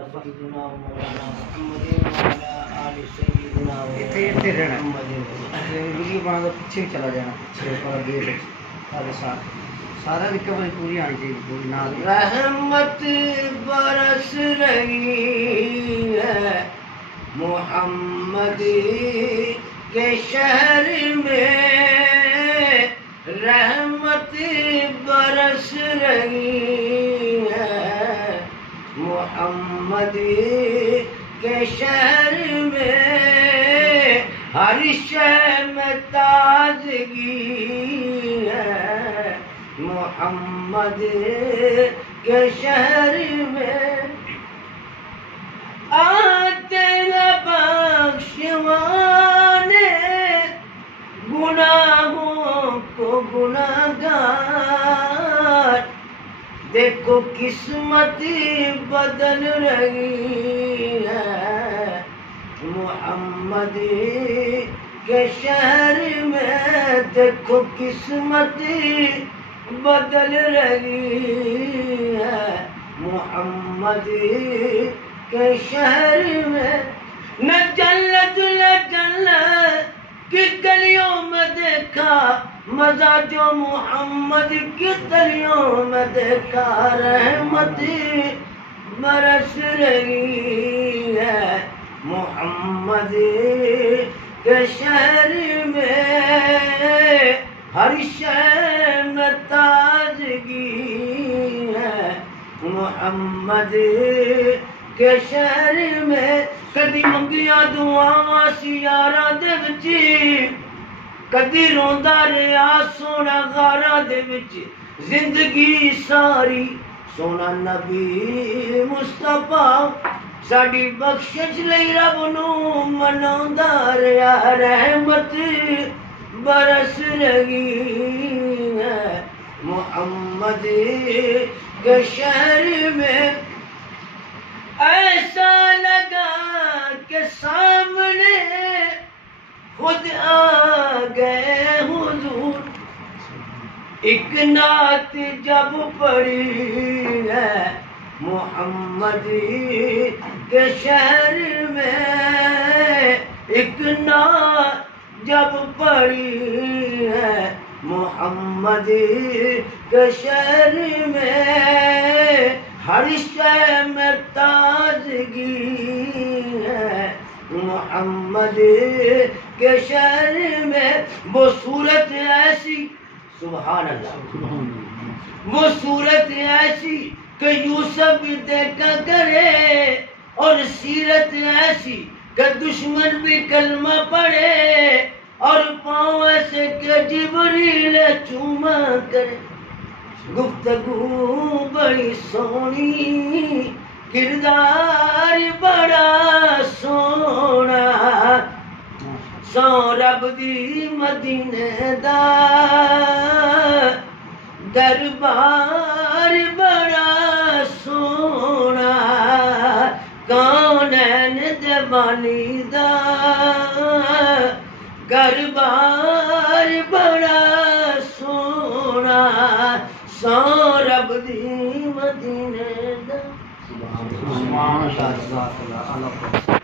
سيدنا مولانا محمد وعلى آل سيدنا محمد ویڈیو بنا دو پیچھے چلا جانا پیچھے پر گیٹ سارا ریکوری پوری آنی چاہیے پوری نال رحمت برس رہی ہے محمد کے شہر میں رحمت برس رہی ہے محمد کے شہر میں ہر شے میں تازگی ہے محمد کے شہر میں آتے نہ بخشوانے گناہوں کو گناہگار دیکھو قسمت بدل رہی ہے محمد کے شہر میں دیکھو قسمت بدل رہی ہے محمد کے شہر میں نہ جنت کی گلیوں میں دیکھا مزہ جو محمد کی گلیوں میں دیکھا رحمت برس رہی ہے محمد کے شہر میں ہر شے میں تازگی ہے محمد کے شہر میں کدی منگیاں دعاواں سیاراں دے وچ کدی روندا رہیا سونا غاراں دے وچ زندگی ساری سونا نبی مصطفیٰ ساڈی بخشش لئی رب نو مناوندا رہیا رحمت برس رہی ہے محمد کے شہر میں ایسا لگا کہ سامنے خود آ گئے حضور ایک نعت جب پڑھی ہے محمد کے شہر میں ایک نعت جب پڑھی ہے محمد کے شہر میں ہر شے میں تازگی ہے محمد کے شہر میں وہ صورت ایسی سبحان اللہ وہ صورت ایسی کہ یوسف بھی دیکھا کرے اور سیرت ایسی کہ دشمن بھی کلمہ پڑھے اور پاؤں ایسے کہ جبریل چوما کرے گفتگو بڑی سونی کردار بڑا سونا سو رب دی مدینے دا دربار بڑا سونا کونین جوانی دا دربار بڑا سونا سو رب دی مدینے دا سبحان اللہ